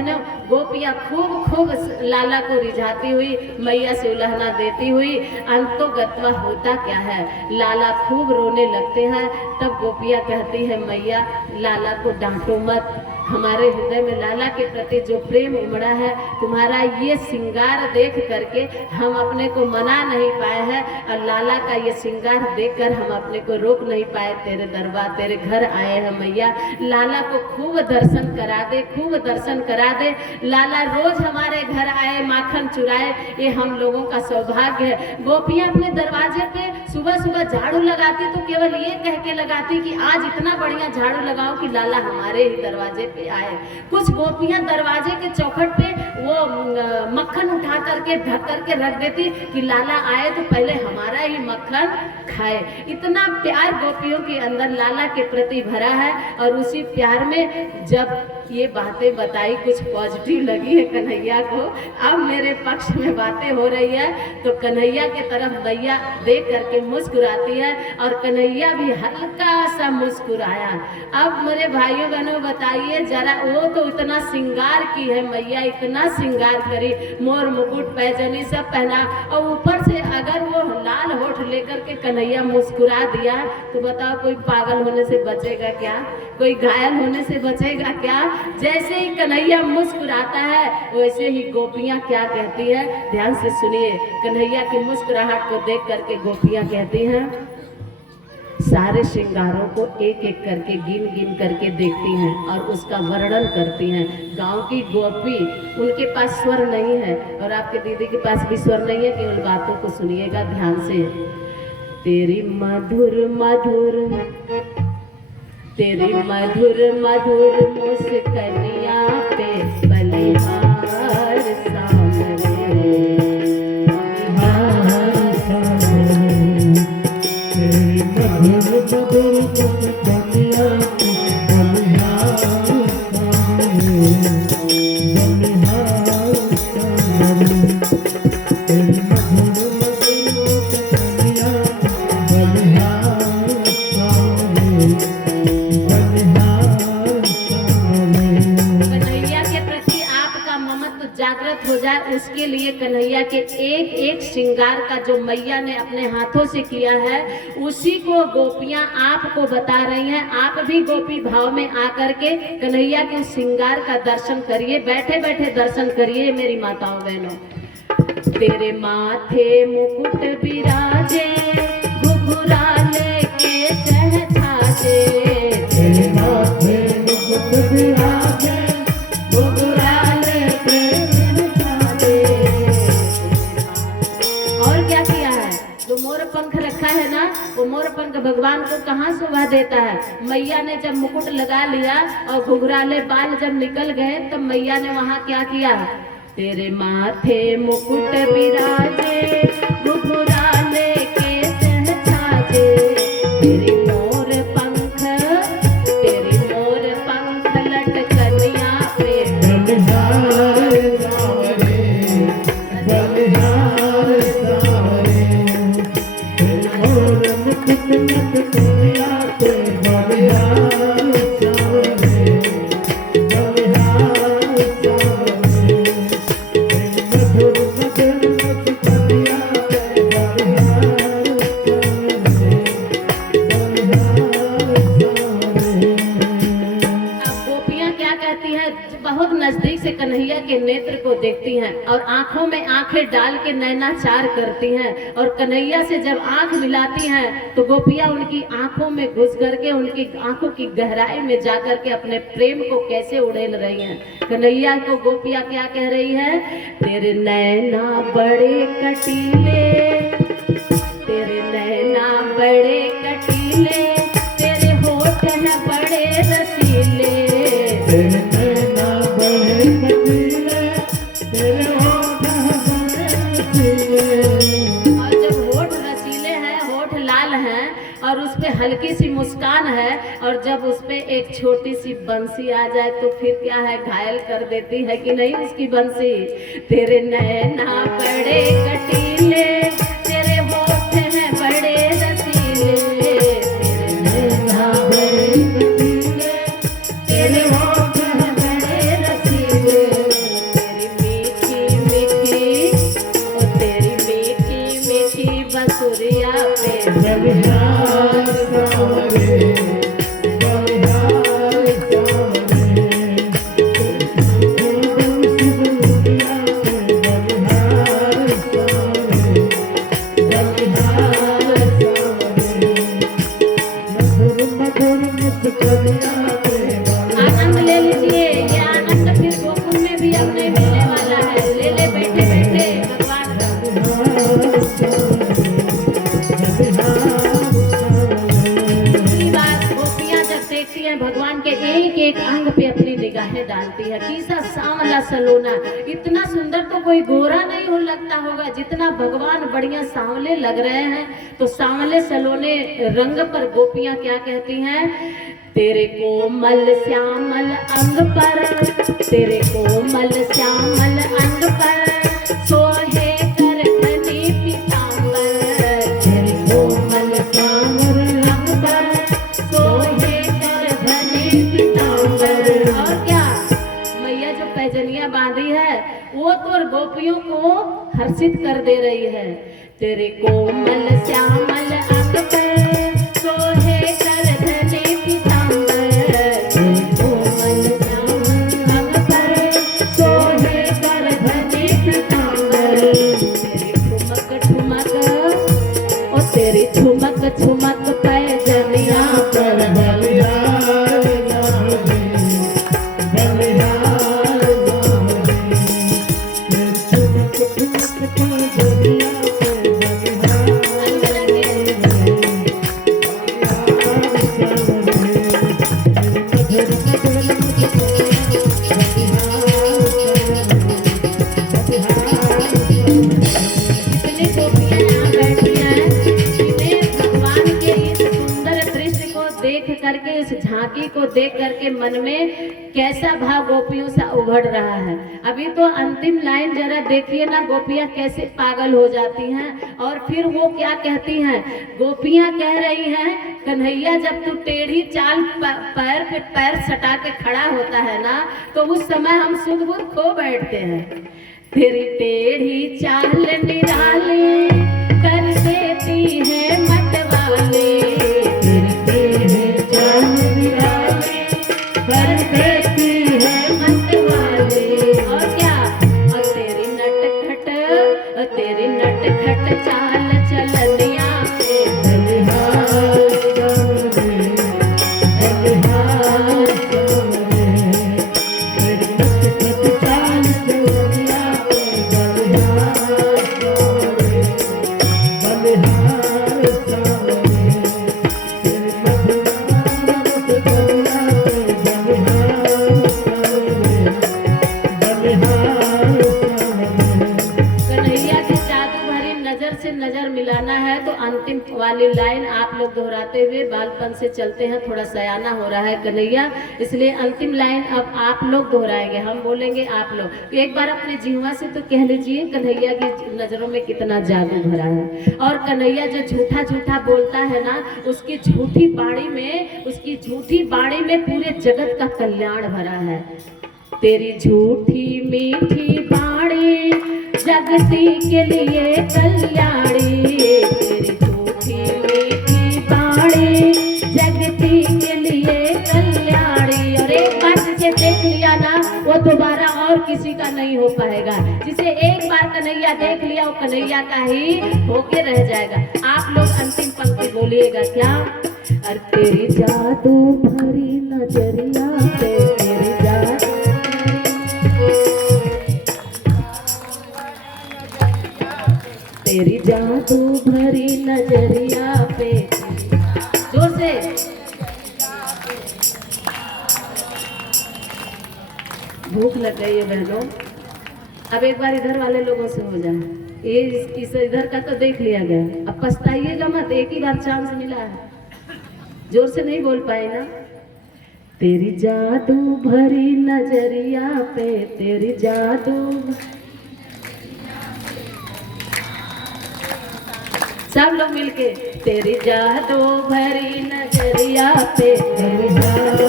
बहनों, गोपियाँ खूब खूब लाला को रिझाती हुई, मैया से उलहना देती हुई, अंतोगत्वा होता क्या है, लाला खूब रोने लगते हैं। तब गोपियाँ कहती है मैया लाला को डांटो मत, हमारे हृदय में लाला के प्रति जो प्रेम उमड़ा है, तुम्हारा ये श्रृंगार देख करके हम अपने को मना नहीं पाए हैं, और लाला का ये श्रृंगार देखकर हम अपने को रोक नहीं पाए। तेरे दरबार तेरे घर आए हैं मैया, लाला को खूब दर्शन करा दे, खूब दर्शन करा दे। लाला रोज हमारे घर आए, माखन चुराए, ये हम लोगों का सौभाग्य है। गोपियाँ अपने दरवाजे पे सुबह सुबह झाड़ू लगाती तो केवल ये कह के लगाती कि आज इतना बढ़िया झाड़ू लगाओ कि लाला हमारे ही दरवाजे पे आए। कुछ गोपियां दरवाजे के चौखट पे वो मक्खन उठा करके ढक करके रख देती कि लाला आए तो पहले हमारा ही मक्खन खाए। इतना प्यार गोपियों के अंदर लाला के प्रति भरा है। और उसी प्यार में जब ये बातें बताई कुछ पॉजिटिव लगी है कन्हैया को, अब मेरे पक्ष में बातें हो रही है तो कन्हैया के तरफ मैया देख करके मुस्कुराती है और कन्हैया भी हल्का सा मुस्कुराया। अब मेरे भाइयों बहनों बताइए जरा, वो तो इतना श्रृंगार की है मैया, इतना श्रृंगार करी, मोर मुकुट पैजनी सब पहना, और ऊपर से अगर वो लाल होठ लेकर के कन्हैया मुस्कुरा दिया तो बताओ कोई पागल होने से बचेगा क्या, कोई घायल होने से बचेगा क्या। जैसे ही कन्हैया मुस्कुराता है वैसे ही गोपियाँ क्या कहती है, ध्यान से सुनिए। कन्हैया की मुस्कुराहट को देख करके गोपियाँ कहती हैं, सारे श्रृंगारों को एक एक करके गिन गिन करके देखती हैं और उसका वर्णन करती हैं। गांव की गोपी, उनके पास स्वर नहीं है और आपके दीदी के पास भी स्वर नहीं है, केवल बातों को सुनिएगा ध्यान से। तेरी मधुर मधुर तेरी मधुर मधुर मुस्कानिया पे बलिहार सामने, तेरी मधुर मधुर मुस्कानिया पे बलिहार सामने, बलिहार सामने, तेरी मधुर मधुर मुस्कानिया बलिहार सामने। कन्हैया के प्रति आपका ममत्व जागृत हो जाए, उसके लिए कन्हैया के एक एक श्रृंगार का जो मैया ने अपने हाथों से किया है उसी को गोपियां आपको बता रही हैं। आप भी गोपी भाव में आकर के कन्हैया के श्रृंगार का दर्शन करिए, बैठे बैठे दर्शन करिए मेरी माताओं बहनों। तेरे माथे मुकुट विराजे, घुघराले के सहछाजे, तेरे माथे मुकुट विराजे, घुघराले के सहछाजे। और क्या किया है, जो मोर पंख रखा है ना, वो मोर पंख भगवान को कहाँ शोभा देता है। मैया ने जब मुकुट लगा लिया और घुघराले बाल जब निकल गए तब मैया ने वहाँ क्या किया, तेरे माथे मुकुट विराजे, घुघराले के सहछाजे, तेरी मोर पंख लटकनिया पे बलिहार सावरे, बलिहार सावरे, तेरी मोर मुकुट लटकनिया पे बलिहार सावरे, बलिहार सावरे, तेरी मधुर मधुर मुस्कानिया पे बलिहार सावरे, बलिहार सावरे। अब गोपियाँ क्या कहती हैं, बहुत नजदीक से कन्हैया के नेत्र को देखती हैं और आंखों में आंखें डाल के नैनाचार करती हैं, और कन्हैया से जब आंख मिलाती हैं तो गोपियाँ उनकी आंखों में घुस करके उनकी आंखों की गहराई में जाकर के अपने प्रेम को कैसे उड़ेल रही हैं। कन्हैया को गोपियाँ क्या कह रही हैं, तेरे नैना बड़े कटीले, तेरे नैना बड़े कटीले, तेरे होठ हैं बड़े रसीले, तेरे नैना बड़े कटीले, तेरे होठ हैं बड़े रसीले। और जब होठ रसीले हैं, होठ लाल हैं और उस पे हल्की सी मुस्कान है, और जब उस पे एक छोटी सी बंसी आ जाए तो फिर क्या है, घायल कर देती है कि नहीं उसकी बंसी। तेरे नैना बड़े कटीले, तेरे होठ हैं बड़े रसीले, तेरे नैना बड़े कटीले, तेरे होठ हैं बड़े रसीले। अब नहीं मिलने वाला है। ले ले बैठे बैठे भगवान का। ये बात गोपियां जब देखती हैं भगवान के एक एक अंग पे अपनी निगाहें डालती है। कैसा सांवला सलोना, इतना सुंदर तो कोई गोरा नहीं हो लगता होगा जितना भगवान बढ़िया सांवले लग रहे हैं। तो सांवले सलोने रंग पर गोपियां क्या कहती हैं? तेरे कोमल श्यामल अंग पर, तेरे कोमल श्यामल अंग पर सोहे कर घनी पीतांबर। तेरे कोमल श्यामल अंग पर सोहे कर घनी पीतांबर। और क्या मैया जो पैजनिया बांधी है वो तो गोपियों को हर्षित कर दे रही है। तेरे कोमल श्यामल अंग पर सोहे कर घनी पीतांबर। कोमल श्यामल अंग पर सोहे कर घनी पीतांबर। तेरी ठुमक ठुमक ओ तेरी ठुमक ठुमक पैजनिया पर करके इस झांकी को देख करके मन में कैसा भाव गोपियों से उभर रहा है। अभी तो अंतिम लाइन जरा देखिए ना, गोपियां कैसे पागल हो जाती हैं। और फिर वो क्या कहती हैं? गोपियां कह रही हैं कन्हैया जब तू टेढ़ी चाल पैर पे पैर सटा के खड़ा होता है ना तो उस समय हम सुध बुध खो बैठते हैं। तेरी टेढ़ी चाल निराली कर देती है मतवाली। तेरी नटखट चाल चलनिया पे नजर मिलाना है तो अंतिम वाली लाइन आप लोग दोहराते हुए बालपन से चलते हैं, थोड़ा सयाना हो रहा है कन्हैया, इसलिए अंतिम लाइन अब आप लोग दोहराएंगे, हम बोलेंगे आप लोग। एक बार अपने जीवा से तो कह लीजिए कन्हैया की नजरों में कितना जादू भरा है। और कन्हैया जो झूठा झूठा बोलता है ना, उसकी झूठी बाणी में पूरे जगत का कल्याण भरा है। तेरी झूठी मीठी बाणी जगती के लिए कल्याणी। तेरी झूठी मीठी बाणी जगती के लिए कल्याणी। और एक बार जिसे देख लिया ना वो दोबारा और किसी का नहीं हो पाएगा। जिसे एक बार कन्हैया देख लिया वो कन्हैया का ही होके रह जाएगा। आप लोग अंतिम पंक्ति बोलिएगा क्या? अरे तेरी जादू भरी नजरिया पे, तेरी जादू तेरी जादू भरी नजरिया पे। जोर से भूख लग गई है बहनों, अब एक बार इधर वाले लोगों से हो जाए। ये इस इधर का तो देख लिया गया, अब पछताइएगा मत, एक ही बार चांस मिला है। जोर से नहीं बोल पाए ना? तेरी जादू भरी नजरिया पे, तेरी जादू। सब लोग मिलके तेरी जादू भरी नजरिया पे, तेरी जादू